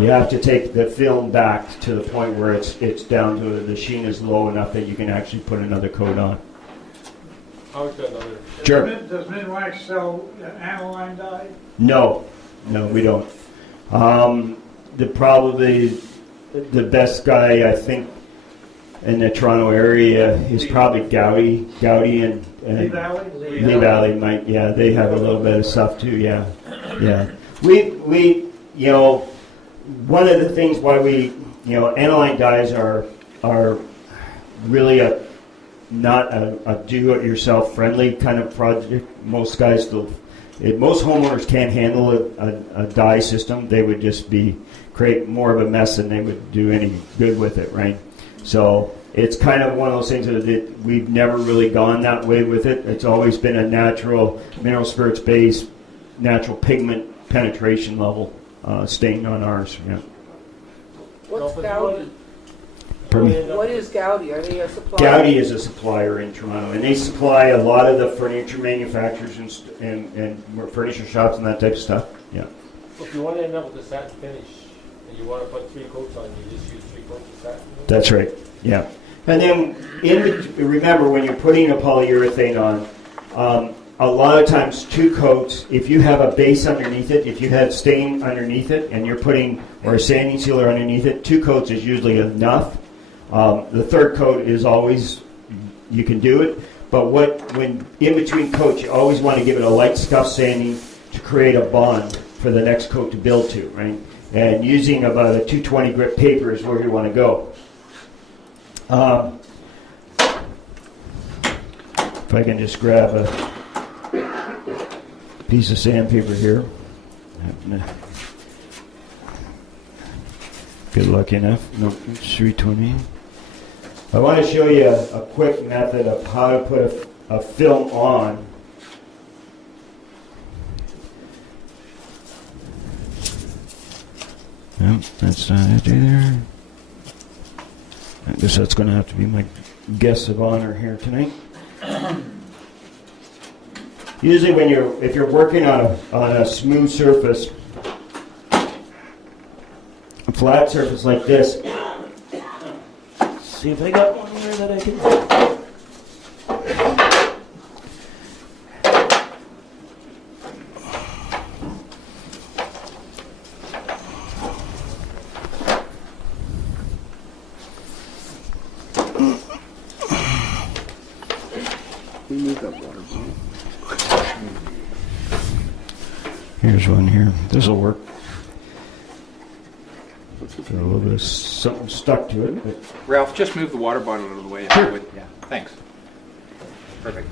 You have to take the film back to the point where it's down to the sheen is low enough that you can actually put another coat on. Sure. Does Minwax sell aniline dye? No, we don't. Probably the best guy I think in the Toronto area is probably Gowdy and Lee Valley? Lee Valley might, yeah, they have a little bit of stuff too, yeah. We one of the things why we, aniline dyes are really not a do-it-yourself friendly kind of project. Most homeowners can't handle a dye system. They would just create more of a mess than they would do any good with it, right? So it's kind of one of those things that we've never really gone that way with it. It's always been a natural mineral spirits based, natural pigment penetration level stain on ours. Yeah. What's Gowdy? What is Gowdy? Are they a supplier? Gowdy is a supplier in Toronto, and they supply a lot of the furniture manufacturers and furniture shops and that type of stuff. Yeah. So if you want to end up with a satin finish and you want to put 3 coats on, you just use 3 coats of satin? That's right. Yeah. And then remember when you're putting a polyurethane on, a lot of times 2 coats, if you have a base underneath it, if you have stain underneath it and you're putting, or a sanding sealer underneath it, 2 coats is usually enough. The 3rd coat is always, you can do it, but when in between coats, you always want to give it a light scuff sanding to create a bond for the next coat to build to, right? And using about a 220 grit paper is where you want to go. If I can just grab a piece of sandpaper here. Good luck enough. No, 320. I want to show you a quick method of how to put a film on. Nope, that's not it either. I guess that's going to have to be my guest of honor here tonight. Usually if you're working on a smooth surface, a flat surface like this, see if I got one there that I can. Here's one here. This will work. A little bit of something stuck to it. But Ralph, just move the water bottle out of the way. Sure. Yeah, thanks. Perfect.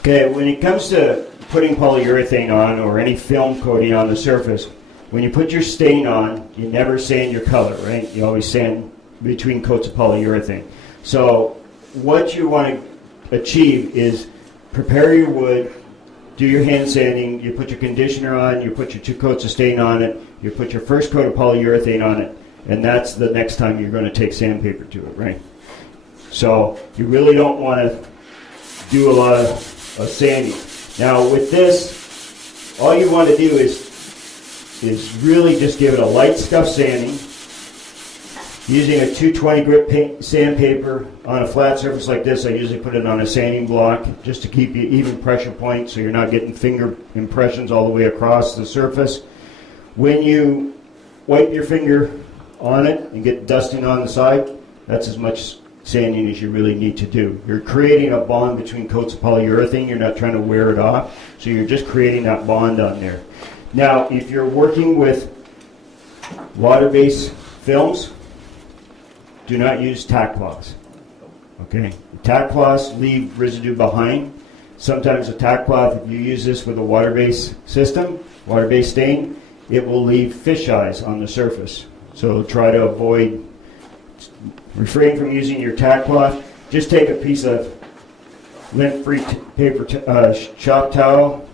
Okay, when it comes to putting polyurethane on or any film coating on the surface, when you put your stain on, you never sand your color, right? You always sand between coats of polyurethane. So what you want to achieve is prepare your wood, do your hand sanding, you put your conditioner on, you put your 2 coats of stain on it, you put your first coat of polyurethane on it, and that's the next time you're going to take sandpaper to it, right? So you really don't want to do a lot of sanding. Now with this, all you want to do is really just give it a light scuff sanding using a 220 grit sandpaper on a flat surface like this. I usually put it on a sanding block just to keep you even pressure point so you're not getting finger impressions all the way across the surface. When you wipe your finger on it and get dusting on the side, that's as much sanding as you really need to do. You're creating a bond between coats of polyurethane. You're not trying to wear it off, so you're just creating that bond on there. Now, if you're working with water-based films, do not use tack cloths. Okay, tack cloths leave residue behind. Sometimes a tack cloth, if you use this with a water-based system, water-based stain, it will leave fish eyes on the surface. So try to refrain from using your tack cloth. Just take a piece of lint-free paper shop towel.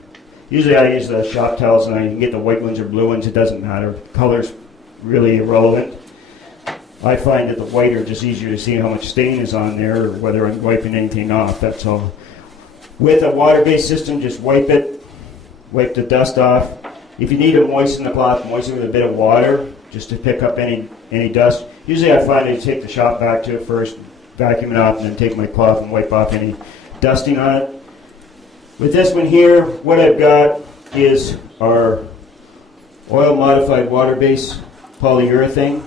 Usually I use the shop towels, and I can get the white ones or blue ones. It doesn't matter. Color's really irrelevant. I find that the white are just easier to see how much stain is on there or whether I'm wiping anything off, that's all. With a water-based system, just wipe it, wipe the dust off. If you need to moisten the cloth, moisten it with a bit of water, just to pick up any dust. Usually I find I take the shop vac to it first, vacuum it off, and then take my cloth and wipe off any dusting on it. With this one here, what I've got is our oil modified water-based polyurethane.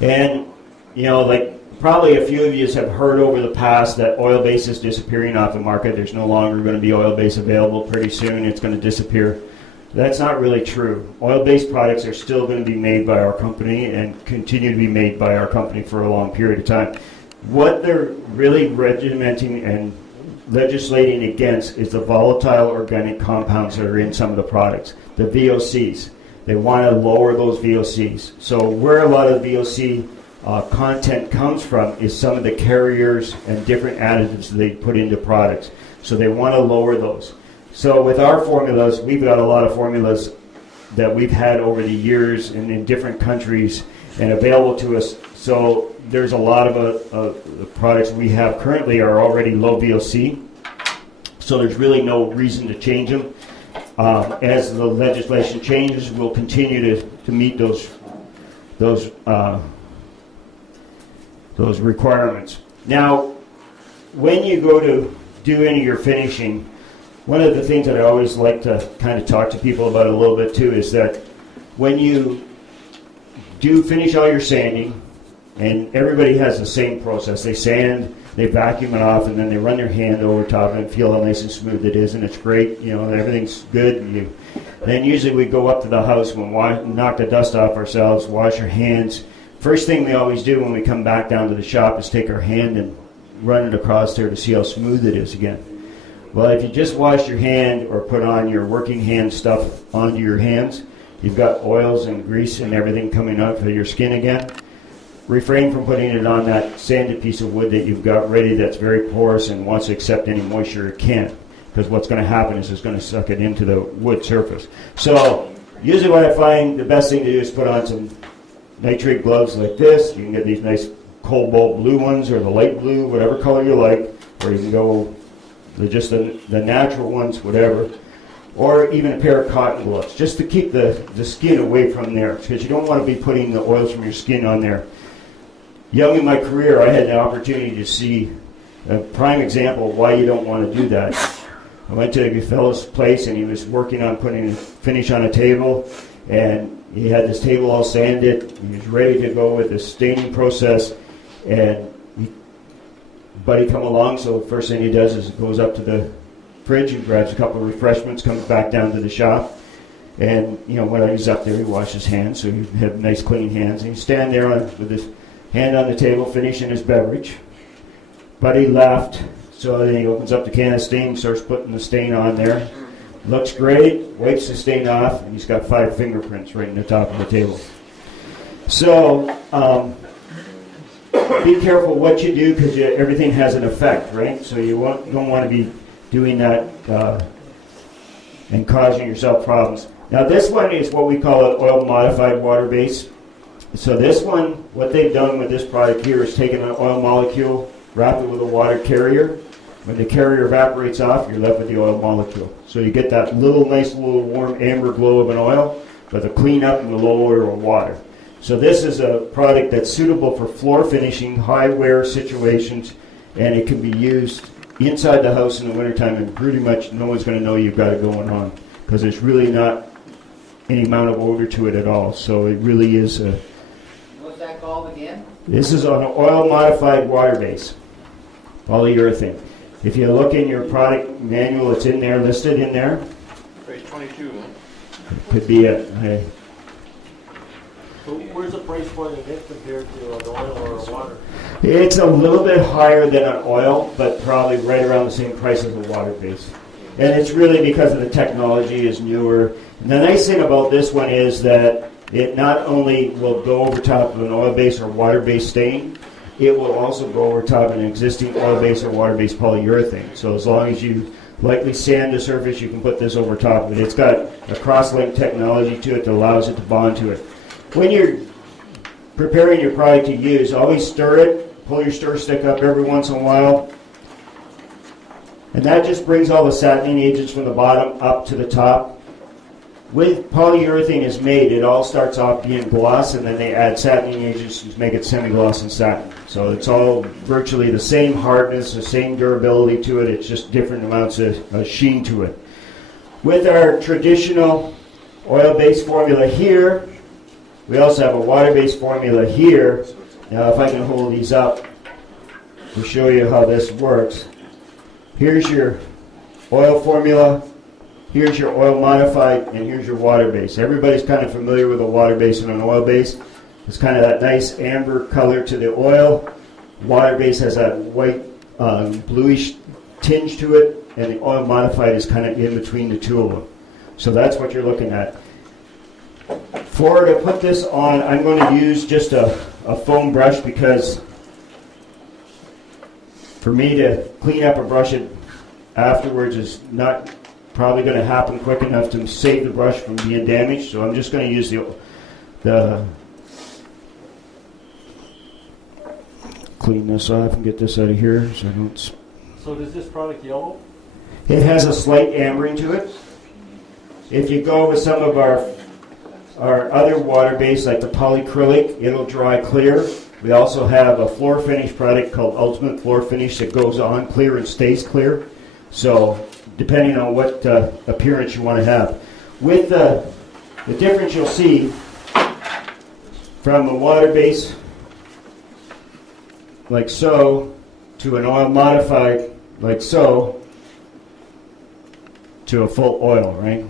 And, you know, like probably a few of you have heard over the past that oil-based is disappearing off the market. There's no longer going to be oil-based available. Pretty soon it's going to disappear. That's not really true. Oil-based products are still going to be made by our company and continue to be made by our company for a long period of time. What they're really regimenting and legislating against is the volatile organic compounds that are in some of the products, the VOCs. They want to lower those VOCs. So where a lot of the VOC content comes from is some of the carriers and different additives they put into products. So they want to lower those. So with our formulas, we've got a lot of formulas that we've had over the years and in different countries and available to us. So there's a lot of the products we have currently are already low VOC. So there's really no reason to change them. As the legislation changes, we'll continue to meet those requirements. Now, when you go to do any of your finishing, one of the things that I always like to kind of talk to people about a little bit too is that when you do finish all your sanding, and everybody has the same process. They sand, they vacuum it off, and then they run their hand over top of it and feel how nice and smooth it is, and it's great. You know, everything's good. And then usually we go up to the house and knock the dust off ourselves, wash our hands. First thing we always do when we come back down to the shop is take our hand and run it across there to see how smooth it is again. Well, if you just wash your hand or put on your working hand stuff onto your hands, you've got oils and grease and everything coming out of your skin again. Refrain from putting it on that sanded piece of wood that you've got ready that's very porous and wants to accept any moisture it can. Because what's going to happen is it's going to suck it into the wood surface. So usually what I find the best thing to do is put on some nitrate gloves like this. You can get these nice cobalt blue ones or the light blue, whatever color you like. Or you can go just the natural ones, whatever. Or even a pair of cotton gloves, just to keep the skin away from there. Because you don't want to be putting the oils from your skin on there. Young in my career, I had the opportunity to see a prime example of why you don't want to do that. I went to a fellow's place and he was working on putting a finish on a table, and he had this table all sanded. He was ready to go with the staining process, and buddy come along, so the first thing he does is goes up to the fridge and grabs a couple of refreshments, comes back down to the shop, and you know when he's up there, he washes his hands, so he had nice clean hands, and he'd stand there with his hand on the table, finishing his beverage. Buddy left, so then he opens up the can of stain, starts putting the stain on there. Looks great, wipes the stain off, and he's got 5 fingerprints right in the top of the table. So, be careful what you do because everything has an effect, right? So you don't want to be doing that and causing yourself problems. Now this one is what we call an oil modified water base. So this one, what they've done with this product here is taken an oil molecule, wrap it with a water carrier. When the carrier evaporates off, you're left with the oil molecule. So you get that nice little warm amber glow of an oil, but the cleanup and the low odor of water. So this is a product that's suitable for floor finishing, high wear situations, and it can be used inside the house in the wintertime, and pretty much no one's going to know you've got it going on because there's really not any amount of odor to it at all. So it really is a... What's that called again? This is an oil modified water base, polyurethane. If you look in your product manual, it's in there, listed in there. Page 22, huh? Could be it. So where's the price point in it compared to an oil or a water? It's a little bit higher than an oil, but probably right around the same price as a water base. And it's really because of the technology is newer. And the nice thing about this one is that it not only will go over top of an oil-based or water-based stain, it will also go over top of an existing oil-based or water-based polyurethane. So as long as you lightly sand the surface, you can put this over top of it. It's got a cross-link technology to it that allows it to bond to it. When you're preparing your product to use, always stir it, pull your stir stick up every once in a while, and that just brings all the satining agents from the bottom up to the top. with polyurethane is made, it all starts off being gloss, and then they add satining agents to make it semi-gloss and satin. So it's all virtually the same hardness, the same durability to it. It's just different amounts of sheen to it. With our traditional oil-based formula here, we also have a water-based formula here. Now, if I can hold these up to show you how this works. Here's your oil formula. Here's your oil modified, and here's your water base. Everybody's kind of familiar with a water base and an oil base. It's kind of that nice amber color to the oil. Water base has that white, bluish tinge to it, and the oil modified is kind of in between the two of them. So that's what you're looking at. To put this on, I'm going to use just a foam brush, because for me to clean up a brush afterwards is not probably going to happen quick enough to save the brush from being damaged. So I'm just going to use the clean this off and get this out of here so I don't. So does this product yellow? It has a slight ambering to it. If you go with some of our other water-based, like the polyacrylic, it'll dry clear. We also have a floor finish product called Ultimate Floor Finish that goes on clear and stays clear. So depending on what appearance you want to have. With the difference you'll see from a water base like so to an oil modified like so to a full oil, right?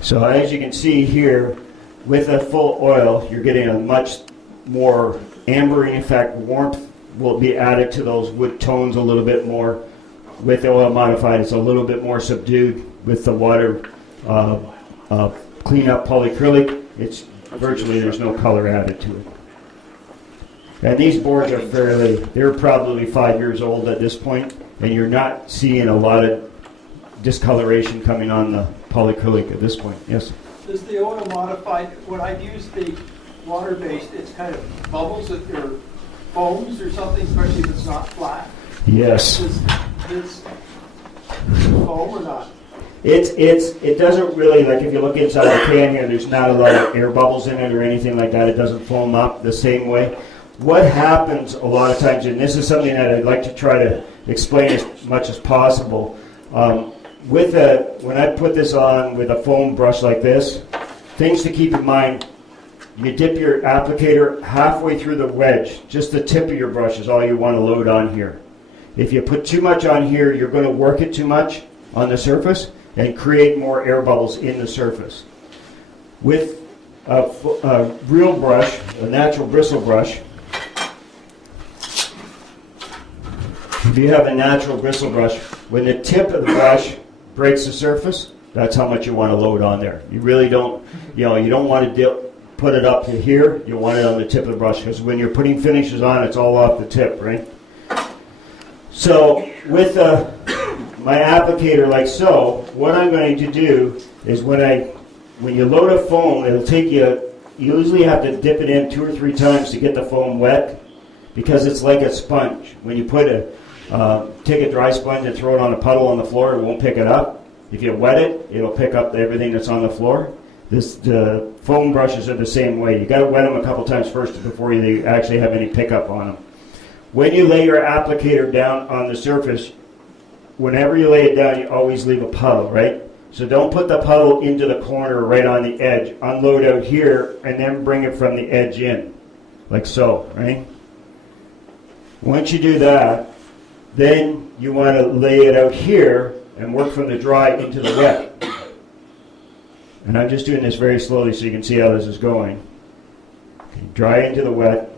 So as you can see here, with a full oil, you're getting a much more ambering effect. Warmth will be added to those wood tones a little bit more. With the oil modified, it's a little bit more subdued. With the water clean up polyacrylic, it's virtually there's no color added to it. And these boards are they're probably 5 years old at this point, and you're not seeing a lot of discoloration coming on the polyacrylic at this point. Yes? Does the oil modified, when I use the water-based, it's kind of bubbles that they're foams or something, especially if it's not flat? Yes. Does this foam or not? It doesn't really, like if you look inside the can here, there's not a lot of air bubbles in it or anything like that. It doesn't foam up the same way. What happens a lot of times, and this is something that I'd like to try to explain as much as possible, when I put this on with a foam brush like this, things to keep in mind, you dip your applicator halfway through the wedge. Just the tip of your brush is all you want to load on here. If you put too much on here, you're going to work it too much on the surface and create more air bubbles in the surface. With a real brush, a natural bristle brush, if you have a natural bristle brush, when the tip of the brush breaks the surface, that's how much you want to load on there. You really don't, you don't want to put it up to here. You want it on the tip of the brush, because when you're putting finishes on, it's all off the tip, right? So with my applicator like so, what I'm going to do is when you load a foam, it'll take you usually have to dip it in 2 or 3 times to get the foam wet, because it's like a sponge. When you take a dry sponge and throw it on a puddle on the floor, it won't pick it up. If you wet it, it'll pick up everything that's on the floor. The foam brushes are the same way. You got to wet them a couple times first before you actually have any pickup on them. When you lay your applicator down on the surface, whenever you lay it down, you always leave a puddle, right? So don't put the puddle into the corner right on the edge. Unload out here and then bring it from the edge in, like so, right? Once you do that, then you want to lay it out here and work from the dry into the wet. And I'm just doing this very slowly so you can see how this is going. Okay, dry into the wet.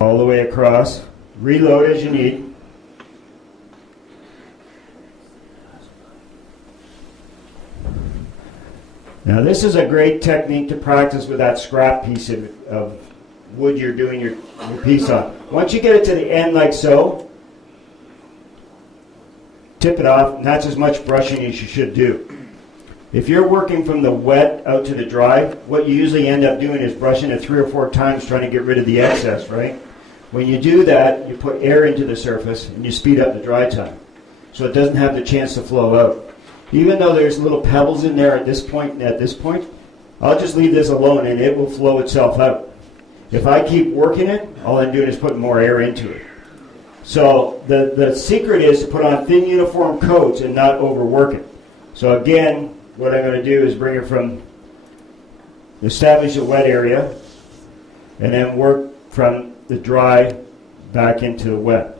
All the way across. Reload as you need. Now this is a great technique to practice with that scrap piece of wood you're doing your piece on. Once you get it to the end like so, tip it off, and that's as much brushing as you should do. If you're working from the wet out to the dry, what you usually end up doing is brushing it 3 or 4 times trying to get rid of the excess, right? When you do that, you put air into the surface and you speed up the dry time. so it doesn't have the chance to flow out. Even though there's little pebbles in there at this point, I'll just leave this alone and it will flow itself out. If I keep working it, all I'm doing is putting more air into it. So the secret is to put on thin uniform coats and not overwork it. So again, what I'm going to do is bring it from, establish a wet area, and then work from the dry back into the wet.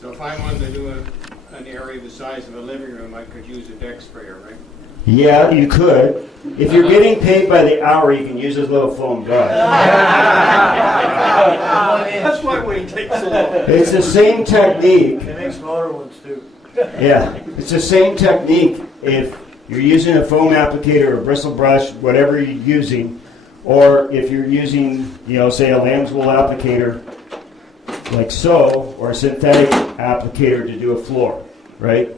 So if I wanted to do an area the size of a living room, I could use a deck sprayer, right? Yeah, you could. If you're getting paid by the hour, you can use this little foam guard. That's why Wayne takes so long. It's the same technique. They make smaller ones too. Yeah, it's the same technique if you're using a foam applicator or a bristle brush, whatever you're using, or if you're using, say a lamb's wool applicator, like so, or a synthetic applicator to do a floor, right?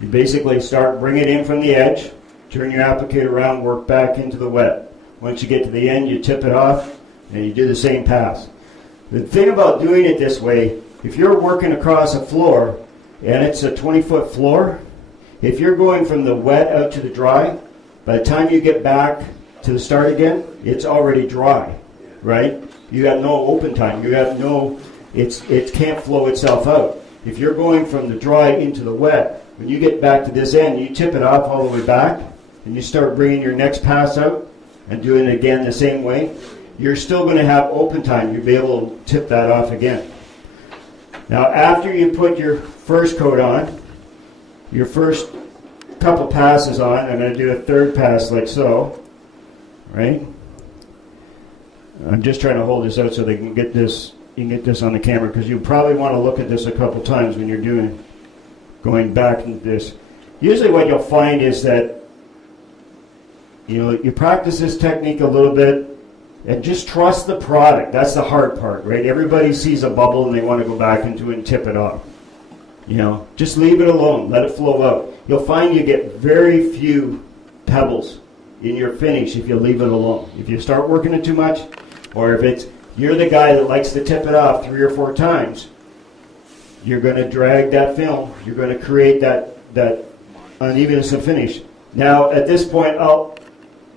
You basically bring it in from the edge, turn your applicator around, work back into the wet. Once you get to the end, you tip it off, and you do the same pass. The thing about doing it this way, if you're working across a floor, and it's a 20-foot floor, if you're going from the wet out to the dry, by the time you get back to the start again, it's already dry, right? You got no open time. You have no, it can't flow itself out. If you're going from the dry into the wet, when you get back to this end, you tip it off all the way back, and you start bringing your next pass out and doing it again the same way, you're still going to have open time. You'll be able to tip that off again. Now, after you put your first coat on, your first couple passes on, I'm going to do a third pass like so, right? I'm just trying to hold this out so they can get this. You can get this on the camera because you probably want to look at this a couple times when you're going back into this. Usually, what you'll find is that you practice this technique a little bit. And just trust the product. That's the hard part, right? Everybody sees a bubble and they want to go back into it and tip it off. Just leave it alone. Let it flow out. You'll find you get very few pebbles in your finish if you leave it alone. If you start working it too much, or if you're the guy that likes to tip it off 3 or 4 times, you're going to drag that film. You're going to create that unevenness of finish. Now, at this point, I'll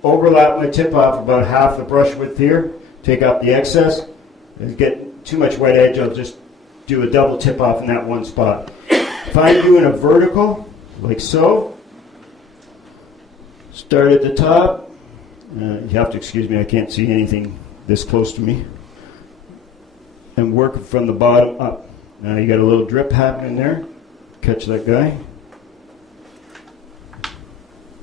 overlap my tip off about half the brush width here, take out the excess. If I get too much wet edge, I'll just do a double tip off in that one spot. If I'm doing a vertical, like so, start at the top. You have to excuse me, I can't see anything this close to me. And work from the bottom up. Now you got a little drip happening there. Catch that guy.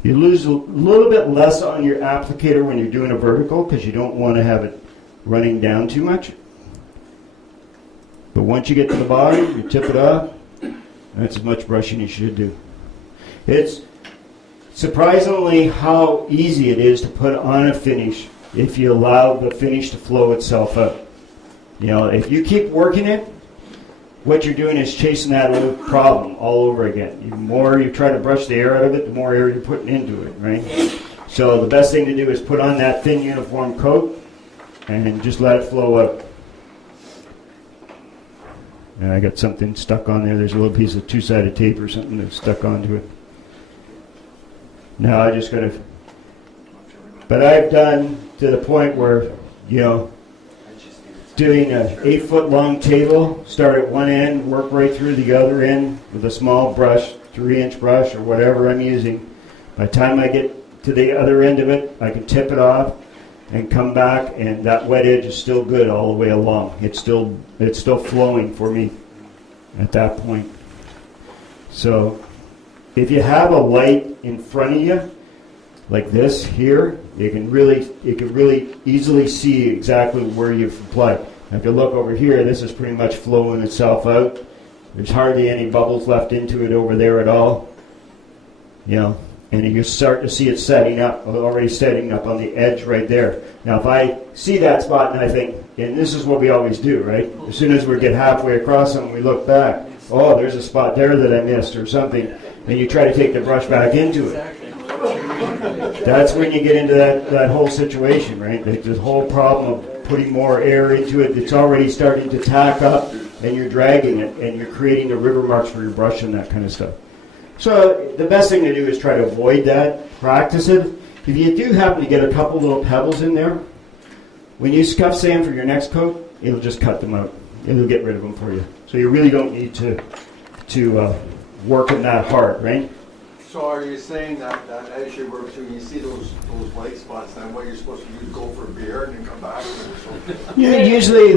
You lose a little bit less on your applicator when you're doing a vertical because you don't want to have it running down too much. But once you get to the bottom, you tip it off. That's as much brushing you should do. It's surprisingly how easy it is to put on a finish if you allow the finish to flow itself out. If you keep working it, what you're doing is chasing that little problem all over again. The more you try to brush the air out of it, the more air you're putting into it, right? So the best thing to do is put on that thin uniform coat and just let it flow out. And I got something stuck on there. There's a little piece of 2-sided tape or something that's stuck onto it. Now I just got to... But I've done to the point where, doing an 8-foot long table, start at one end, work right through the other end with a small brush, 3-inch brush or whatever I'm using. By the time I get to the other end of it, I can tip it off and come back, and that wet edge is still good all the way along. It's still flowing for me at that point. So if you have a light in front of you, like this here, you can really easily see exactly where you've applied. Now if you look over here, this is pretty much flowing itself out. There's hardly any bubbles left into it over there at all. And you start to see it already setting up on the edge right there. Now if I see that spot and I think, and this is what we always do, right? As soon as we get halfway across something, we look back. Oh, there's a spot there that I missed or something. And you try to take the brush back into it. That's when you get into that whole situation, right? The whole problem of without putting more air into it. It's already starting to tack up, and you're dragging it, and you're creating the river marks for your brush and that kind of stuff. So the best thing to do is try to avoid that. Practice it. If you do happen to get a couple little pebbles in there, when you scuff sand for your next coat, it'll just cut them out. It'll get rid of them for you. So you really don't need to work them that hard, right? So are you saying that as you work through, you see those white spots, then what you're supposed to do is go for a beer and then come back? Usually